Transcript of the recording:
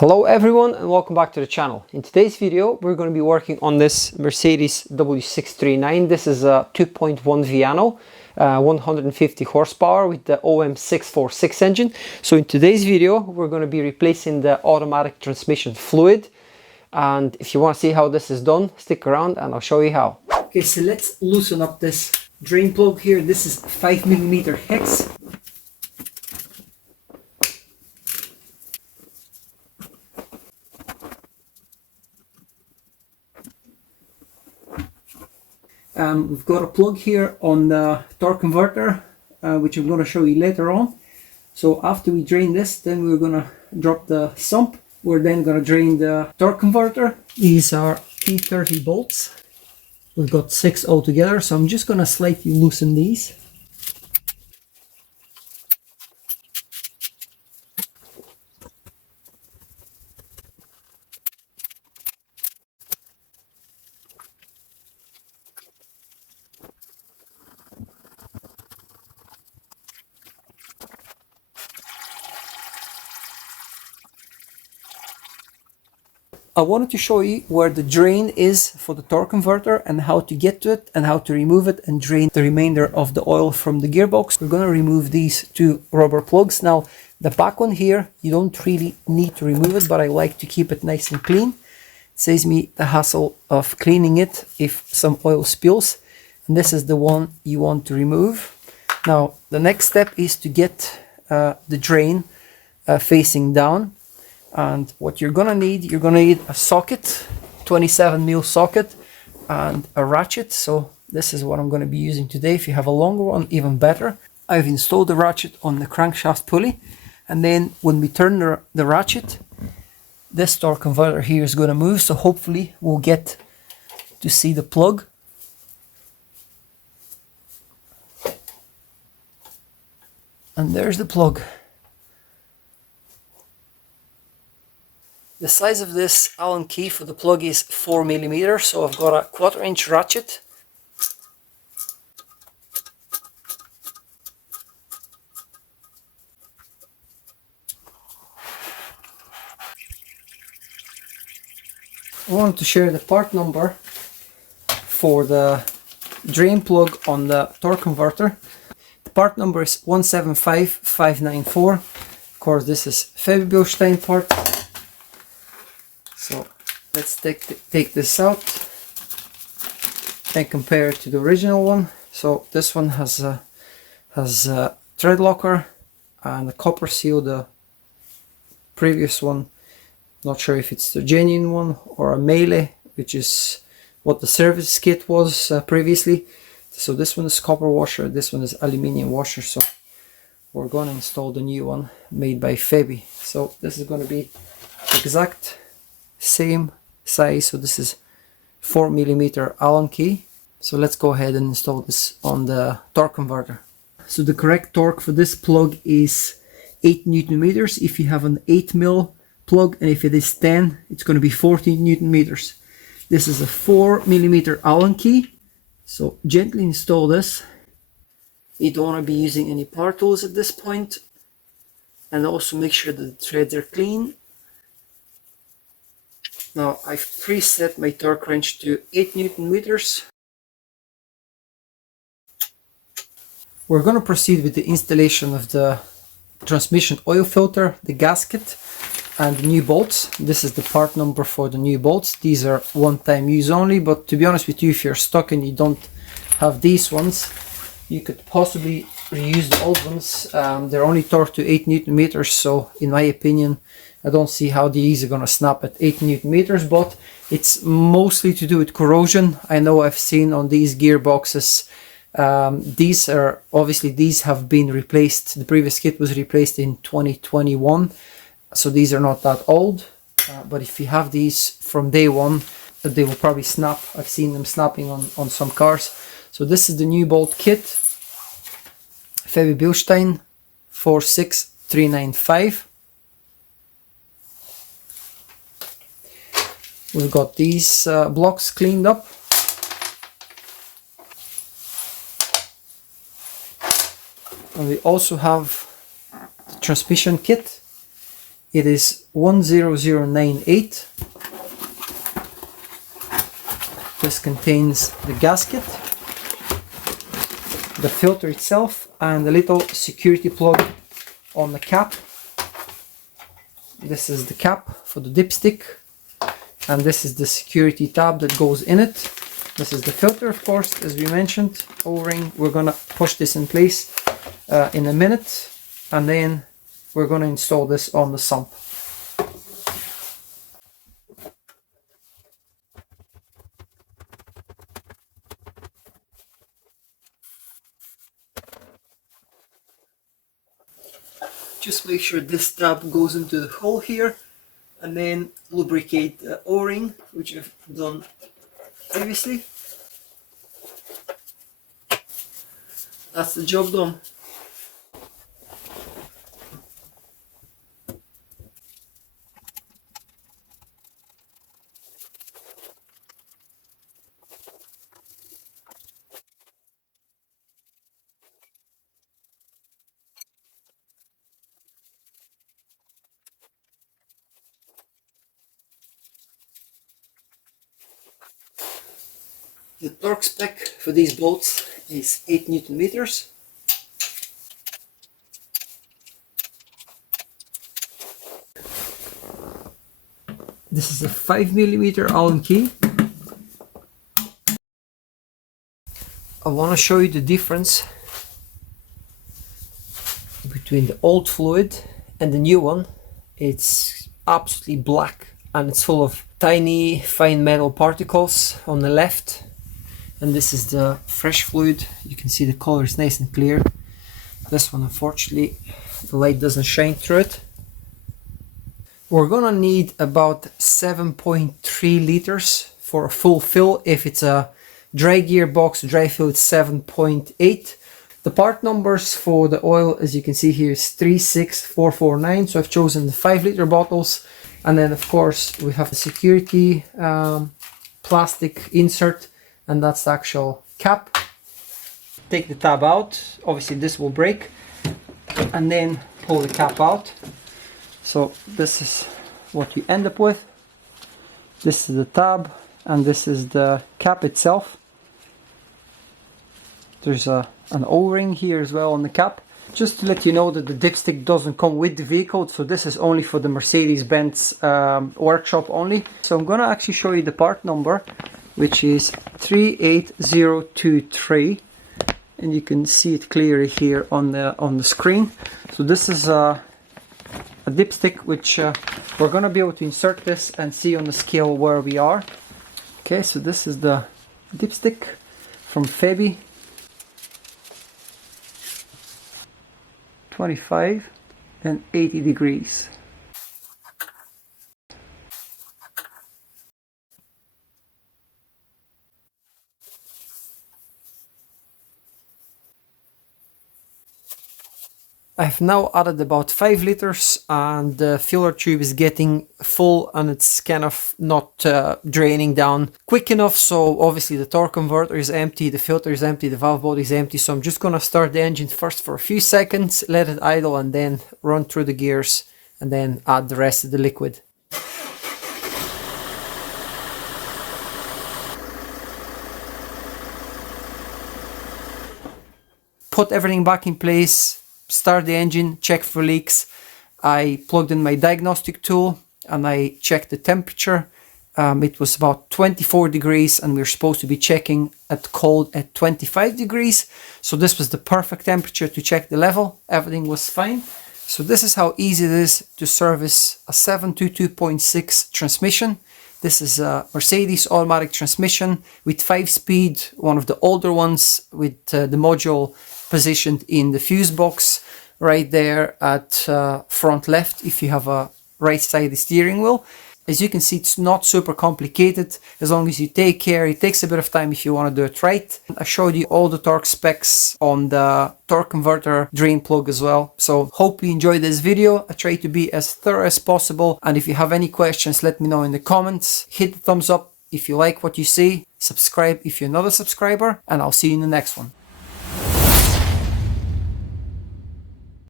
Hello everyone and welcome back to the channel. In today's video we're going to be working on this Mercedes W639. This is a 2.1 Viano, 150 horsepower with the OM646 engine. So in today's video we're going to be replacing the automatic transmission fluid, and if you want to see how this is done, stick around and I'll show you how. Okay, so let's loosen up this drain plug here. This is 5mm hex. We've got a plug here on the torque converter, which I'm going to show you later on. So after we drain this, then we're going to drop the sump. We're then going to drain the torque converter. These are T30 bolts. We've got 6 altogether, so I'm just going to slightly loosen these. I wanted to show you where the drain is for the torque converter and how to get to it and how to remove it and drain the remainder of the oil from the gearbox. We're going to remove these 2 rubber plugs. Now the back one here, you don't really need to remove it, but I like to keep it nice and clean. It saves me the hassle of cleaning it if some oil spills. And this is the one you want to remove. Now the next step is to get the drain facing down. And what you're gonna need a socket, 27mm socket, and a ratchet. So this is what I'm gonna be using today. If you have a longer one, even better. I've installed the ratchet on the crankshaft pulley, and then when we turn the ratchet, this torque converter here is gonna move. So hopefully we'll get to see the plug. And there's the plug. The size of this Allen key for the plug is 4mm, so I've got a 1/4" ratchet. I wanted to share the part number for the drain plug on the torque converter. The part number is 175594. Of course, this is Febi part. So let's take this out and compare it to the original one. So this one has a thread locker and a copper seal. The previous one, not sure if it's the genuine one or a melee, which is what the service kit was previously. So this one is copper washer, this one is aluminium washer. So we're going to install the new one made by Febi. So this is going to be exact same size. So this is 4mm Allen key. So let's go ahead and install this on the torque converter. So the correct torque for this plug is 8 Nm. If you have an 8mm plug, and if it is 10, it's going to be 14 Nm. This is a 4mm Allen key. So gently install this. You don't want to be using any power tools at this point, and also make sure that the threads are clean. Now I've preset my torque wrench to 8 Nm. We're going to proceed with the installation of the transmission oil filter, the gasket, and the new bolts. This is the part number for the new bolts. These are one-time use only, but to be honest with you, if you're stuck and you don't have these ones, you could possibly reuse the old ones. They're only torqued to 8 Nm, so in my opinion, I don't see how these are going to snap at 8 Nm, but it's mostly to do with corrosion. I know I've seen on these gearboxes, these have been replaced. The previous kit was replaced in 2021, so these are not that old. But if you have these from day one, they will probably snap. I've seen them snapping on some cars. So this is the new bolt kit, Febi 46395. We've got these blocks cleaned up. And we also have the transmission kit It is 10098. This contains the gasket, the filter itself, and a little security plug on the cap. This is the cap for the dipstick, and this is the security tab that goes in it. This is the filter, of course, as we mentioned, O-ring. We're gonna push this in place in a minute, and then we're gonna install this on the sump. Just make sure this tab goes into the hole here, and then lubricate the O-ring, which I've done previously. That's the job done. The torque spec for these bolts is 8 Newton meters. This is a 5mm Allen key. I want to show you the difference between the old fluid and the new one. It's absolutely black and it's full of tiny fine metal particles on the left. And this is the fresh fluid. You can see the color is nice and clear. This one, unfortunately, the light doesn't shine through it. We're gonna need about 7.3 liters for a full fill. If it's a dry gearbox, dry fill, it's 7.8. The part numbers for the oil, as you can see here, is 36449. So I've chosen the 5-liter bottles. And then, of course, we have the security plastic insert, and that's the actual cap. Take the tab out. Obviously this will break, and then pull the cap out. So this is what you end up with. This is the tab, and this is the cap itself. There's an O-ring here as well on the cap. Just to let you know that the dipstick doesn't come with the vehicle, so this is only for the Mercedes-Benz workshop only. So I'm gonna actually show you the part number, which is 38023, and you can see it clearly here on the screen. So this is a dipstick which we're going to be able to insert this and see on the scale where we are. Okay, so this is the dipstick from Febi, 25 and 80 degrees. I've now added about 5 liters, and the filler tube is getting full and it's kind of not draining down quick enough. So obviously the torque converter is empty, the filter is empty, the valve body is empty. So I'm just gonna start the engine first for a few seconds, let it idle, and then run through the gears and then add the rest of the liquid. Put everything back in place. Start the engine, check for leaks. I plugged in my diagnostic tool and I checked the temperature. It was about 24 degrees, and we were supposed to be checking at cold at 25 degrees. So this was the perfect temperature to check the level. Everything was fine. So this is how easy it is to service a 722.6 transmission. This is a Mercedes automatic transmission with 5-speed, one of the older ones, with the module positioned in the fuse box right there at front left if you have a right-sided steering wheel. As you can see, it's not super complicated as long as you take care. It takes a bit of time if you want to do it right. I showed you all the torque specs on the torque converter drain plug as well. So hope you enjoyed this video. I try to be as thorough as possible, and if you have any questions, let me know in the comments. Hit the thumbs up if you like what you see, subscribe if you're not a subscriber, and I'll see you in the next one.